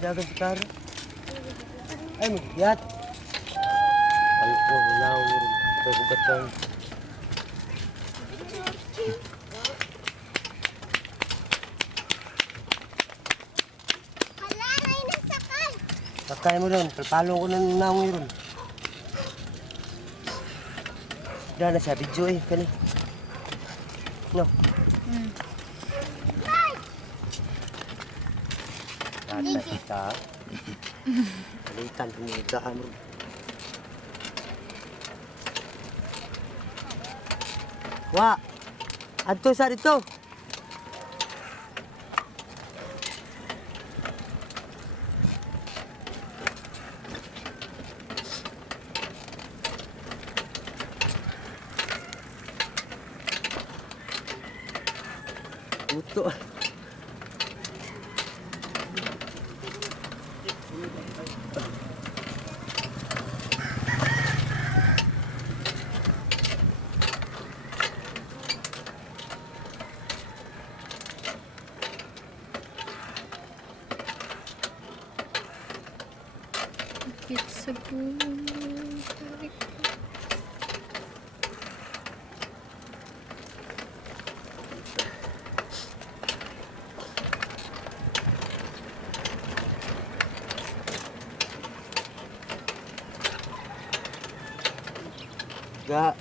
dagan si Kara. Ay, magyat. Ay, ko, wala ko rin. Ito, bugatan. Sakay mo doon. Palpalo ko ng nangoy ron. Dahil na siya, video eh. Kani. No. Tata kita. Kalitan pumugaan mo. Wah! Adto sa dito. Uto. Pizza boom. Gak.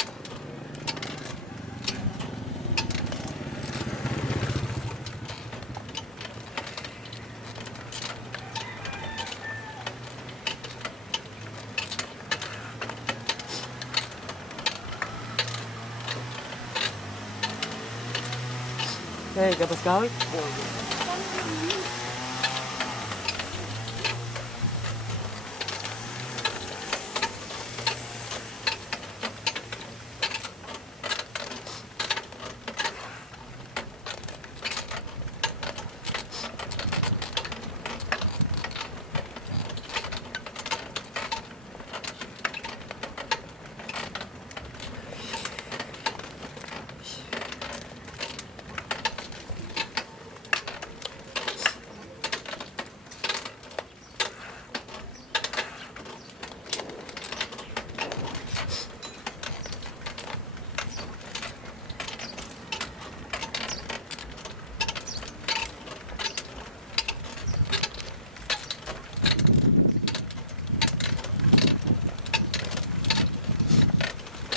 Hei, kapas kawit?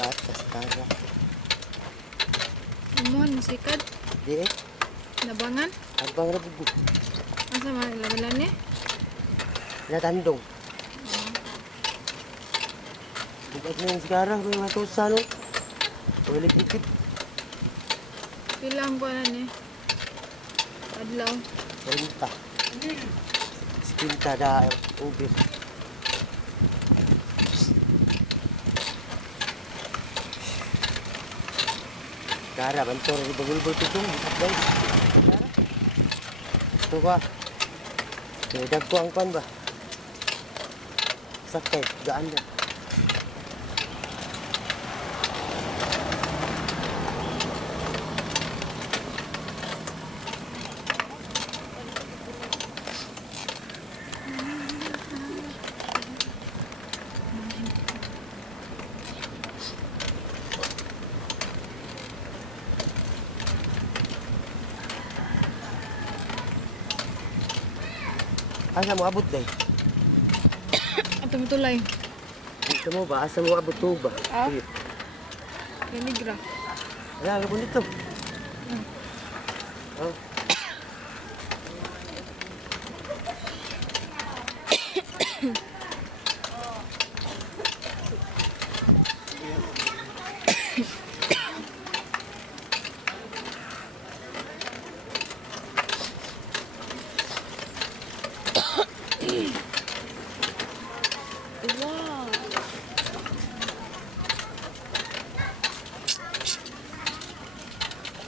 Atas Kara. Umon, sikat. Di eh. Nabangan. Abang rabugo. Asa man labalan ni? Natandong. Bukat na yung sigara. May matusa no. Ulit ikit. Pilang ko na ni. Adlaw. Perintah. Sekinta dah ubir. Kara, bantor di bagul-bagul tu tung. Baik. Tu ka. Dah kuang kan bah. Sakit, gaan dah. Asa mo abot day? Ato mo tulay. Dito mo ba? Asa mo abot to ba? Ah? Sige. Kanigra. Wala, kapon dito. Oh. Wow.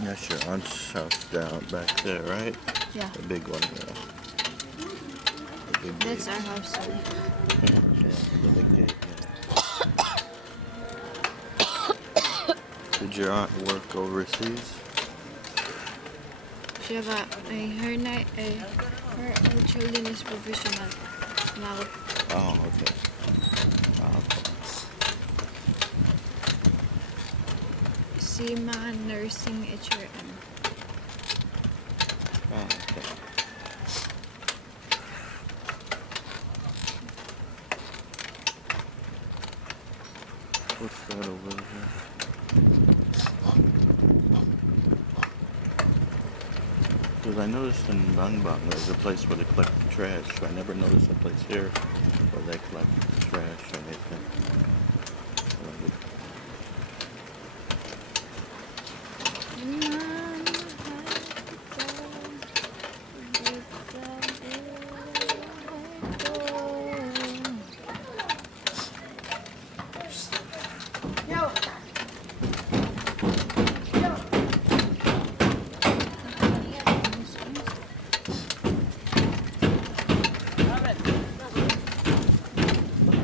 That's your aunt's house down back there, right? Yeah. The big one, yeah. The big That's gate. our house. Yeah, the big gate, yeah. Did your aunt work overseas? Siya ka, her children is professional. Now, Oh, okay. Sima Nursing HRM. Oh, okay. What's that over there? Because I noticed in Bangbang there's a place where they collect trash. I never noticed a place here where they collect trash or anything.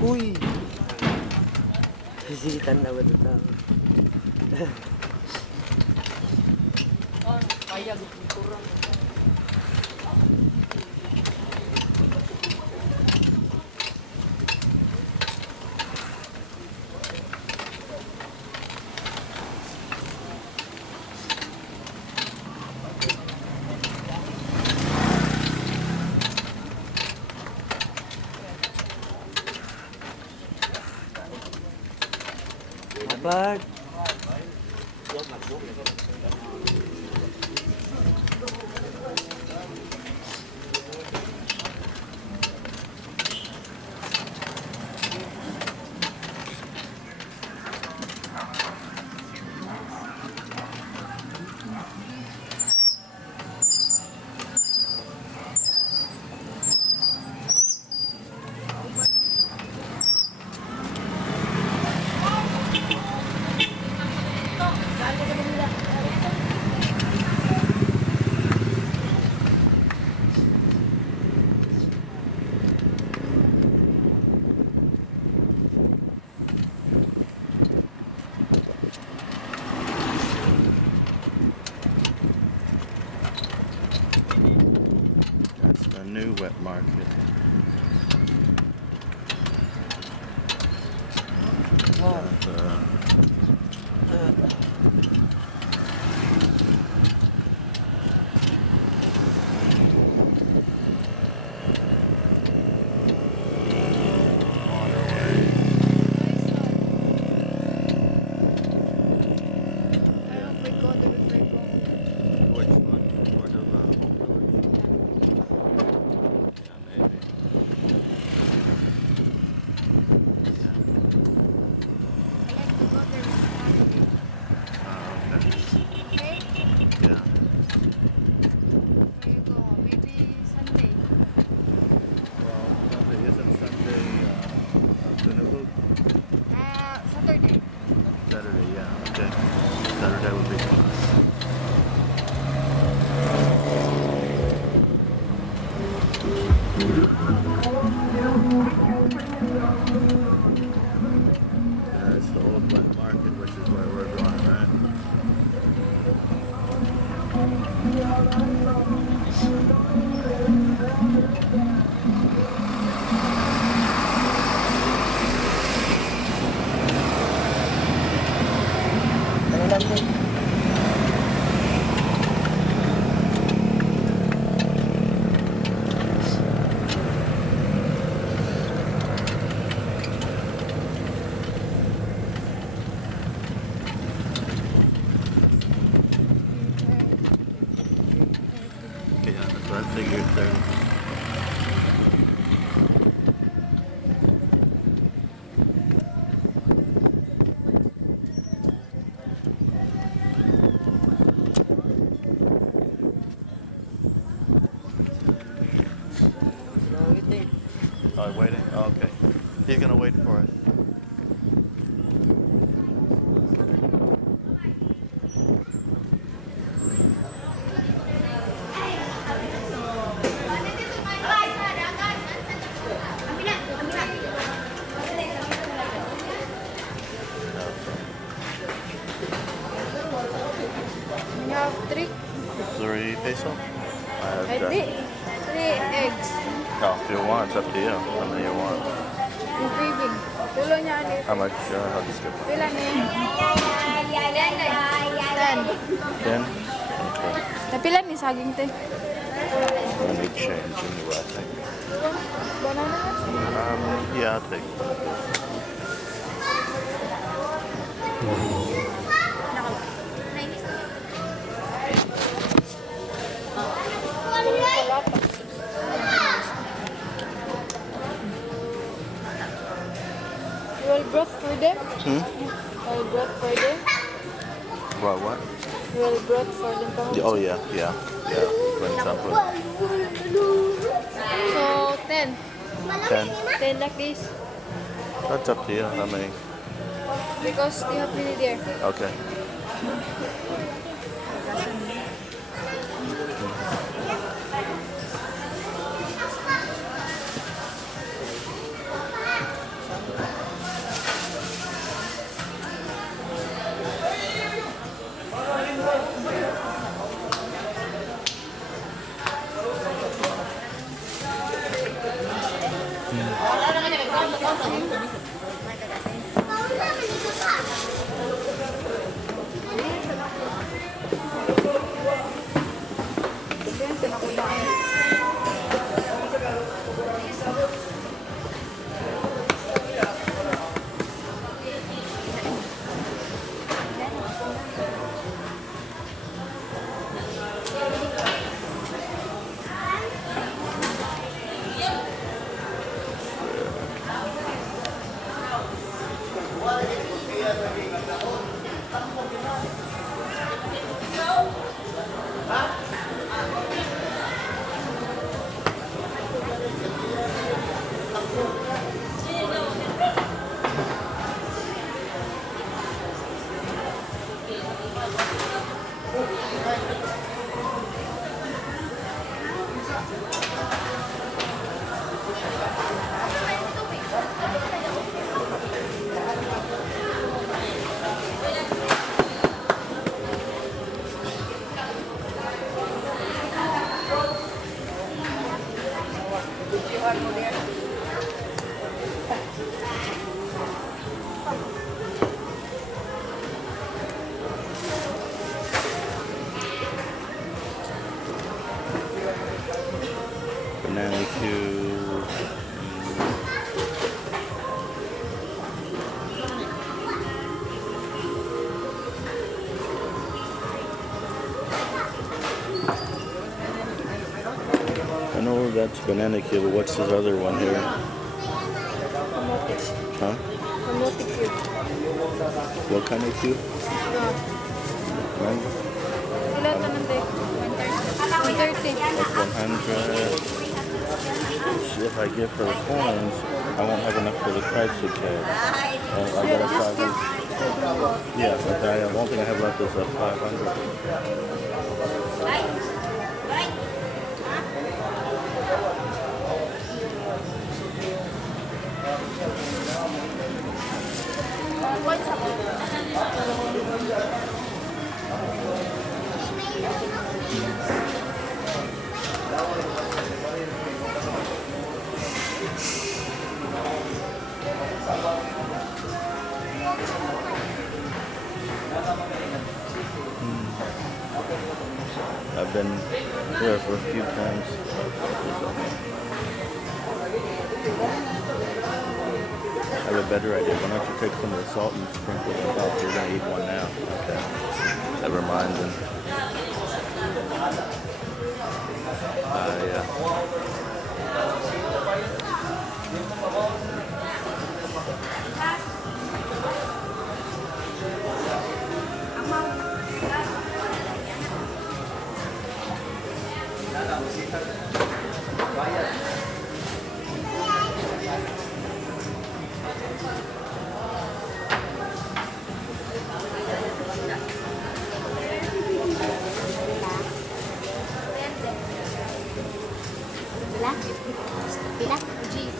Uy! Sisitan na ba ito tao? Bag. That's the new wet market. Wow. Which one? Or the home village? Yeah, maybe. Okay. Yeah. Well, Sunday isn't Sunday Tunavut? Saturday. Saturday, yeah, okay. Saturday would be fun. Yeah, it's the old wet market, which is where we're going, right? Ano lang din? Yeah, that's what I figured there. Oh, waiting? Oh, okay. He's gonna wait for us. We have 3. 3. 3 peso? I have that. Three eggs. Oh, if you want, it's up to you. How many you want? Yung craving. Tulo niya ulit. How much? How does it? Pila ni? 10. 10? Okay. Napila ni saging te? Let me change anyway, I think. Banana? Yeah, I'll take one. Well brought for them? Hmm? Well brought for them? What? Well brought for them. Oh, yeah. When sample. So, 10. 10. 10 like this. That's up to you. How many? Because you have many there. Okay. Banana Q. I know that's banana Q, but what's this other one here? Kamote. Huh? Kamote cube. What kind of Q? Mango? Ilan na nante? 130. That's 100. If I give her the coins, I won't have enough for the tricycle cab. I gotta try this. Yeah, but the one thing I have left is 500. I've been here for a few times. I have a better idea. Why don't you take some of the salt and sprinkle it on top? You're gonna eat one now. Okay. Never mind then. Yeah. Pila? Cheese.